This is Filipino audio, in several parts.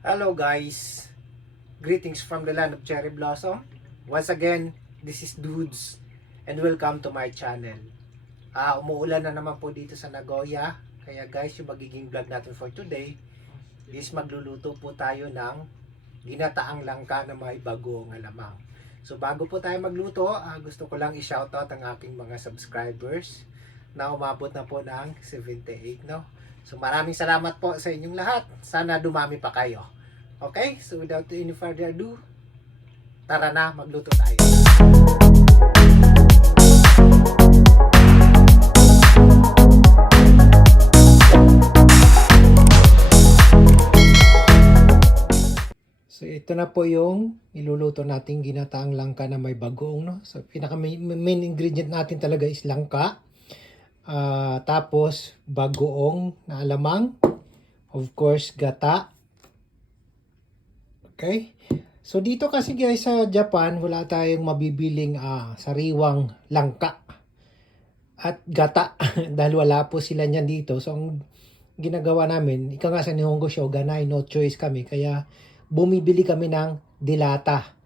Hello guys, greetings from the land of cherry blossom. Once again, this is Dudes and welcome to my channel. Ah, umuulan na naman po dito sa Nagoya. Kaya guys, yung magiging vlog natin for today is magluluto po tayo ng ginataang langka na may bagoong alamang. So bago po tayo magluto, ah, gusto ko lang i-shoutout ang aking mga subscribers na umabot na po ng 78, no? So maraming salamat po sa inyong lahat. Sana dumami pa kayo. Okay? So without any further ado, tara na, magluto tayo. So ito na po yung iluluto nating ginataang langka na may bagoong. No? So pinaka main, main ingredient natin talaga is langka. Ah, tapos bagoong na alamang. Of course, gata. Okay? So dito kasi guys sa Japan, wala tayong mabibiling ah, sariwang langka at gata dahil wala po sila niyan dito. So ang ginagawa namin, ika nga sa Nihongo Shogunai, no choice kami. Kaya bumibili kami ng dilata.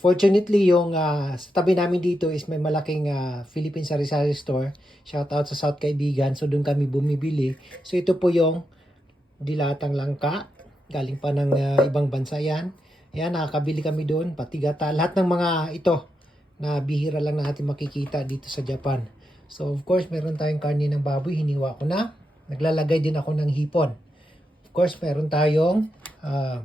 Fortunately, yung ah, sa tabi namin dito is may malaking ah, Philippine Sari-Sari Store. Shout out sa South Kaibigan. So, doon kami bumibili. So, ito po yung dilatang langka. Galing pa ng ah, ibang bansa yan. Ayan, nakakabili kami doon. Pati gata. Lahat ng mga ito na bihira lang natin makikita dito sa Japan. So, of course, meron tayong karne ng baboy. Hiniwa ko na. Naglalagay din ako ng hipon. Of course, meron tayong ah,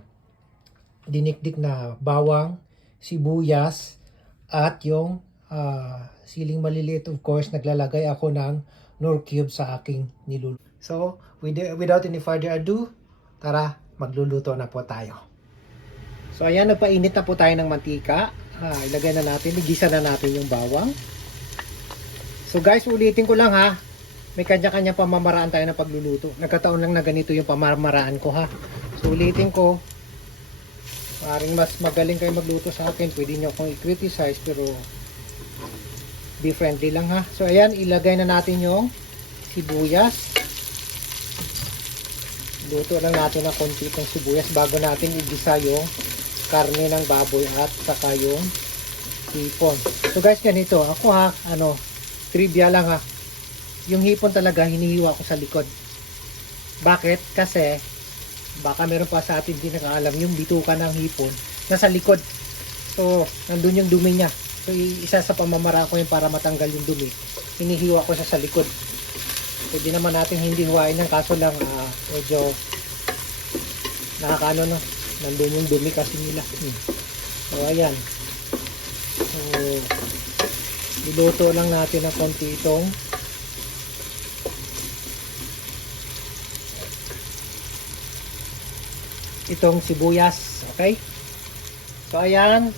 dinikdik na bawang, sibuyas, at yung ah, siling maliliit of course naglalagay ako ng nor cube sa aking niluluto. So, with, without any further ado, tara, magluluto na po tayo. So, ayan, nagpainit na po tayo ng mantika. Ah, ilagay na natin, igisa na natin yung bawang. So guys, ulitin ko lang ha. May kanya-kanya pamamaraan tayo ng pagluluto. Nagkataon lang na ganito yung pamamaraan ko ha. So ulitin ko, Maring mas magaling kayo magluto sa akin, pwede nyo akong i-criticize pero be friendly lang ha. So ayan, ilagay na natin yung sibuyas. Luto lang natin ng konti itong sibuyas bago natin igisa yung karne ng baboy at saka yung hipon. So guys, ganito. Ako ha, ano, trivia lang ha. Yung hipon talaga, hinihiwa ko sa likod. Bakit? Kasi, baka meron pa sa atin hindi nakaalam yung bituka ng hipon nasa likod. So nandun yung dumi niya. So isa sa pamamara ko yun para matanggal yung dumi. Hinihiwa ko siya sa likod. Pwede naman natin hindi huwain ng kaso lang ah, medyo nakakaano no? Nandun yung dumi kasi nila. Hmm. so ayan. So iluto lang natin ng konti itong itong sibuyas. Okay? So, ayan.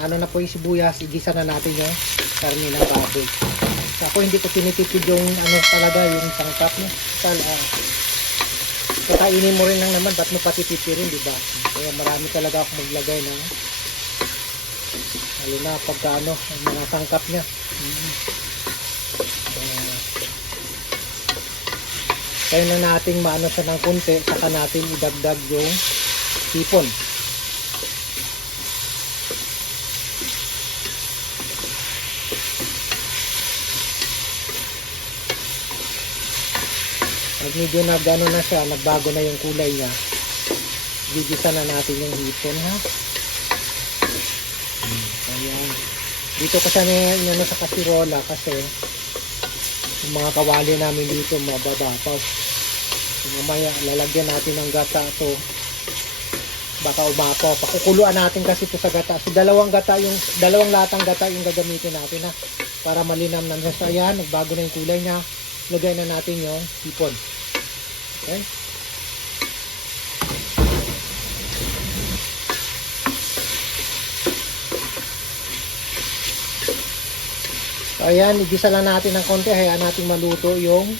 Ano na po yung sibuyas. Igisa na natin yung karni ng baboy. So, ako hindi ko tinitipid yung ano talaga, yung sangkap niya. Tal, ah, kakainin mo rin lang naman, ba't mo patitipirin, di ba? Kaya marami talaga ako maglagay ng lalo na pagka ano, mga sangkap niya. Mm. Ah, kaya na nating maano siya ng konti, saka natin idagdag yung hipon. Pag medyo nagano na siya, nagbago na yung kulay niya, gigisa na natin yung hipon ha. Ayan. Dito ko siya ni- inano sa kasirola kasi yung mga kawali namin dito mababapaw. So, mamaya lalagyan natin ng gata to baka umapaw. Pakukuluan natin kasi ito sa gata. So dalawang gata yung dalawang latang gata yung gagamitin natin ha para malinam na. So, ayan, nagbago na yung kulay niya. Lagay na natin yung hipon. Okay? So, ayan, igisa lang natin ng konti. Hayaan natin maluto yung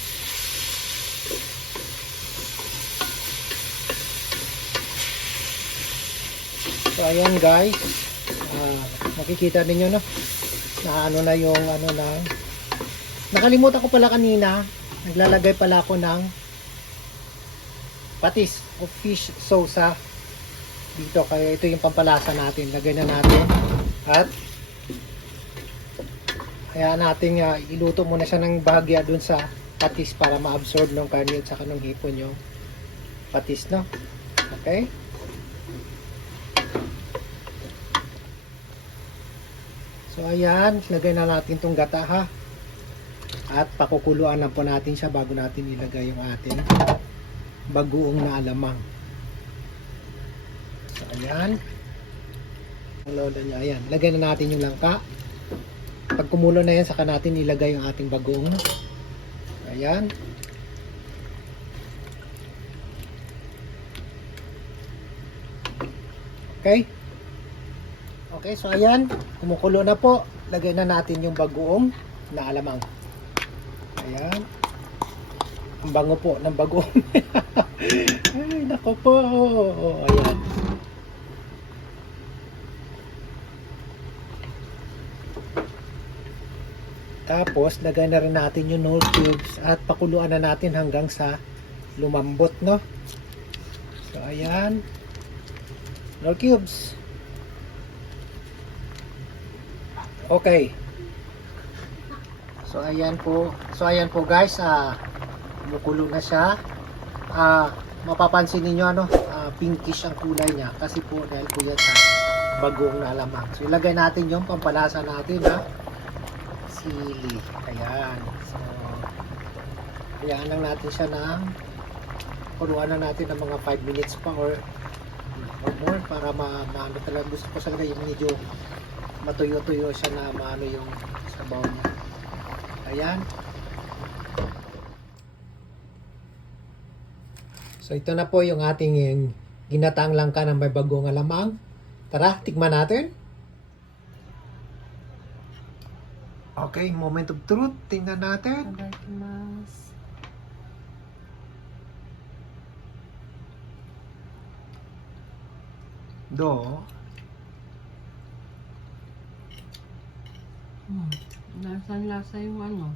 So, ayan guys. Ah, makikita ninyo no. Na ano na yung ano na. Nakalimutan ko pala kanina. Naglalagay pala ako ng patis o fish sauce sa dito. Kaya ito yung pampalasa natin. Lagay na natin. At kaya natin uh, iluto muna siya ng bahagya dun sa patis para ma-absorb ng karne at saka ng hipon yung patis, no? Okay? So ayan, lagay na natin tong gata ha. At pakukuluan na po natin siya bago natin ilagay yung ating bagoong na alamang. So ayan. Ang lola niya, ayan. Lagay na natin yung langka. Kumulo na yan, saka natin ilagay yung ating bagoong. Ayan. Okay. Okay, so ayan. Kumukulo na po. Lagay na natin yung bagoong na alamang. Ayan. Ang bango po ng bagoong. Ay, nako po. Ayan. Tapos, lagay na rin natin yung nose cubes at pakuluan na natin hanggang sa lumambot, no? So, ayan. Nose cubes. Okay. So, ayan po. So, ayan po guys. Ah, kumukulo na siya. Ah, mapapansin niyo ano, ah, pinkish ang kulay niya kasi po dahil po yan sa bagong na lamang. So, ilagay natin yung pampalasa natin, ha? Sili. Ayan. So, hayaan lang natin siya ng kuluan na natin ng mga 5 minutes pa or, or more para ma, maano talaga. Gusto ko talaga yung medyo matuyo-tuyo siya na maano yung sabaw niya. Ayan. So ito na po yung ating ginataang langka ng may bagong alamang. Tara, tikman natin. Okay, moment of truth. Tingnan natin. Itadakimasu. Do. Hmm. Nasa lasa yung ano?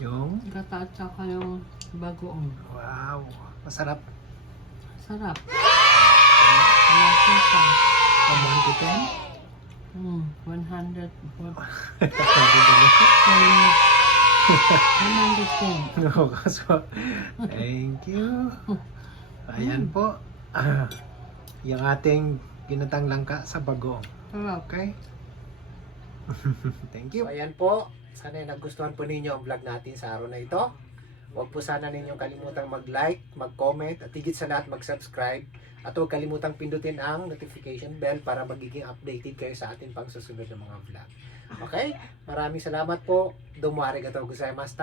Yung? Gata at saka yung bagoong. Wow. Masarap. Sarap. Masarap. Masarap. Masarap. Masarap. Masarap. Masarap. Hmm, 100. 10. 110. no, kaso. Thank you. Ayan po. Ah, yung ating ginatang langka sa bagong. Sarap. Okay? Thank you. So, ayan po. Sana nagustuhan po ninyo ang vlog natin sa araw na ito. Huwag po sana ninyong kalimutang mag-like, mag-comment, at higit sa lahat mag-subscribe. At huwag kalimutang pindutin ang notification bell para magiging updated kayo sa ating pang susunod na mga vlog. Okay? Maraming salamat po. Dumari ka to gozaimasu.